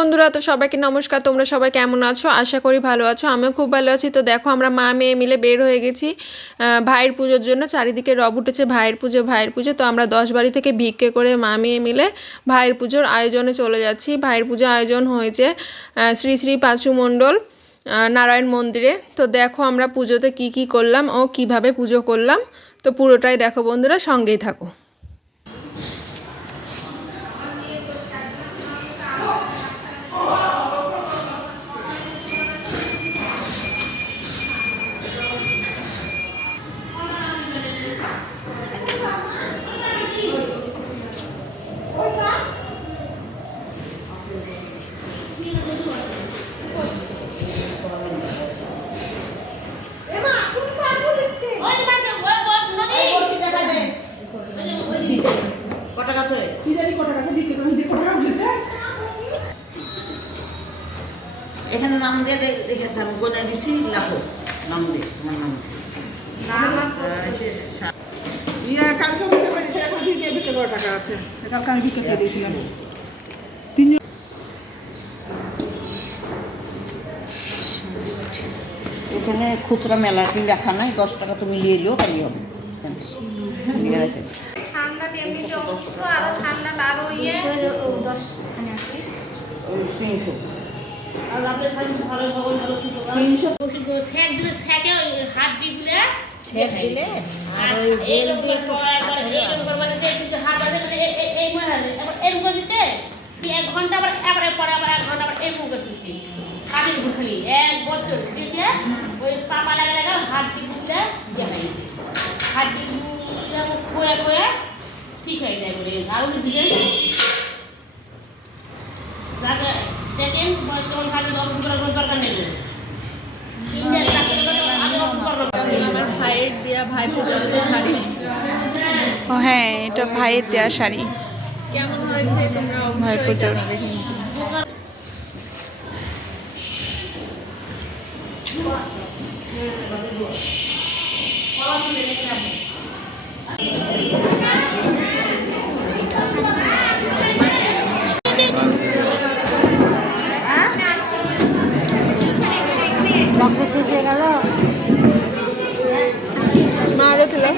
বন্ধুরা, তো সবাইকে নমস্কার। তোমরা সবাই কেমন আছো? আশা করি ভালো আছো। আমিও খুব ভালো আছি। তো দেখো, আমরা মা মেয়ে মিলে বের হয়ে গেছি ভাইয়ের পুজোর জন্য। চারিদিকে রব উঠেছে ভাইয়ের পুজো ভাইয়ের পুজো। তো আমরা 10 বাড়ি থেকে ভিক্ষে করে মা মেয়ে মিলে ভাইয়ের পুজোর আয়োজনে চলে যাচ্ছি। ভাইয়ের পুজো আয়োজন হয়েছে শ্রী শ্রী পাঁচু মণ্ডল নারায়ণ মন্দিরে। তো দেখো আমরা পুজোতে কি কি করলাম ও কিভাবে পুজো করলাম। তো পুরোটাই দেখো বন্ধুরা, সঙ্গেই থাকো। এখানে নাম দিয়ে দেখে আমি গোনা দিছি লাখো নাম দিয়ে আমার নাম কালকে বিক্রি করেছে, এখন বিক্রি করে টাকা আছে। কালকে আমি বিক্রি করে দিয়েছিলাম। এখানে খুচরা মেলাটি লেখা নাই, 10 টাকা তুমি নিয়ে এলেও তাই হবে। ঠান্ডা এমনিতে অসুস্থ, আরো ঠান্ডা আরো ইয়ে 10 খানে আছে। আর আপনার সামনে ভালো ভগবান ভালো ছিল 300 সেট দিলে সেটে হাড় দিলে সেট দিলে আর ওই এই রকম মানে যে হাড় আছে মানে এই মানে আবার এই রকম দিতে 1 ঘন্টা আবার পরে আবার 1 ঘন্টা আবার এই রকম দিতে কাটিং খালি এক বছর দিতে ওই পাপা লাগা হাড় দিলে দেখাই হাড় দিলে কোয়া ঠিক হয়ে যায় বলে আর উনি দিলেন জায়গা দেখেন বয়স কোন খালি দরকার নেই। আমার ভাইয়ের দেওয়া ভাই পূজার শাড়ি। ও হ্যাঁ, এটা ভাইয়ের দেওয়া শাড়ি। কেমন হয়েছে তোমরা ভাই অবশ্যই পূজার জানাবে। শেষ হয়ে গেল। মা আরো ছিলাম।